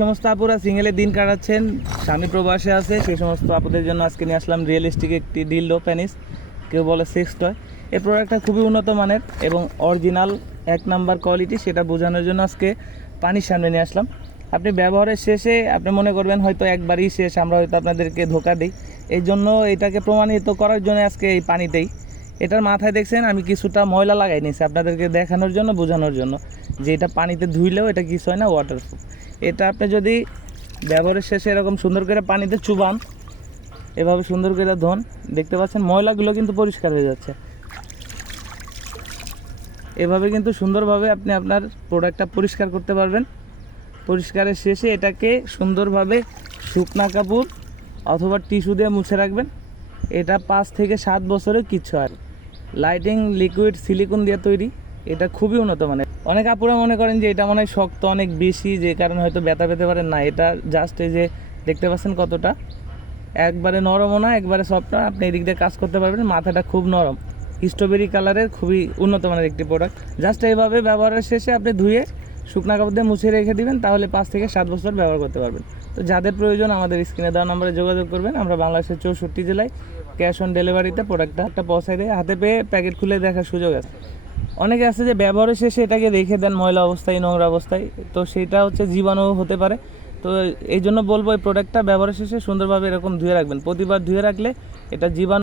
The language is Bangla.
সমস্ত আপুরা সিঙ্গেলে দিন কাটাচ্ছেন, স্বামী প্রবাসে আছে, সেই সমস্ত আপুদের জন্য আজকে নিয়ে আসলাম রিয়েলিস্টিক একটি ডিলডো পেনিস, কেউ বলে সেক্স টয়। এই প্রোডাক্টটা খুবই উন্নত মানের এবং অরিজিনাল 1 নাম্বার কোয়ালিটি, সেটা বোঝানোর জন্য আজকে পানির সামনে নিয়ে আসলাম। আপনি ব্যবহারের শেষে আপনি মনে করবেন হয়তো একবারই শেষ, আমরা হয়তো আপনাদেরকে ধোঁকা দিই। এই জন্য এটাকে প্রমাণিত করার জন্য আজকে এই পানিতেই, এটার মাথায় দেখছেন আমি কিছুটা ময়লা লাগাই নিয়েছি আপনাদেরকে দেখানোর জন্য, বোঝানোর জন্য যে এটা পানিতে ধুইলেও এটা কিছু হয় না, ওয়াটারপ্রুফ। এটা আপনি যদি ব্যবহারের শেষে এরকম সুন্দর করে পানিতে চুবান, এভাবে সুন্দর করে ধোন, দেখতে পাচ্ছেন ময়লাগুলো কিন্তু পরিষ্কার হয়ে যাচ্ছে। এভাবে কিন্তু সুন্দরভাবে আপনি আপনার প্রোডাক্টটা পরিষ্কার করতে পারবেন। পরিষ্কারের শেষে এটাকে সুন্দরভাবে শুকনা কাপড় অথবা টিস্যু দিয়ে মুছে রাখবেন। এটা 5 থেকে 7 বছরের কিছু আর লাইটিং লিকুইড সিলিকন দিয়ে তৈরি, এটা খুবই উন্নত মানের। অনেক আপুরা মনে করেন যে এটা মনে হয় শক্ত অনেক বেশি, যে কারণে হয়তো ব্যথা পেতে পারেন না। এটা জাস্ট এই যে দেখতে পাচ্ছেন কতটা, একবারে নরমও না একবারে সফট না, আপনি এদিক দিয়ে কাজ করতে পারবেন। মাথাটা খুব নরম, স্ট্রবেরি কালারের, খুবই উন্নত মানের একটি প্রোডাক্ট। জাস্ট এইভাবে ব্যবহারের শেষে আপনি ধুয়ে শুকনা কাপড় দিয়ে মুছে রেখে দিবেন, তাহলে 5 থেকে 7 বছর ব্যবহার করতে পারবেন। তো যাদের প্রয়োজন আমাদের স্ক্রিনে দেওয়া নম্বরে যোগাযোগ করবেন। আমরা বাংলাদেশের 64 জেলায় ক্যাশ অন ডেলিভারিতে প্রোডাক্টটা পৌঁছায় দিয়ে হাতে পেয়ে প্যাকেট খুলে দেখার সুযোগ আছে। অনেকে আছে যে ব্যবহারের শেষে এটাকে রেখে দেন ময়লা অবস্থায়, নোংরা অবস্থায়, তো সেটা হচ্ছে জীবাণু হতে পারে। তো এই জন্য বলবো এই প্রোডাক্টটা ব্যবহারের শেষে সুন্দরভাবে এরকম ধুয়ে রাখবেন। প্রতিবার ধুয়ে রাখলে এটা জীবাণু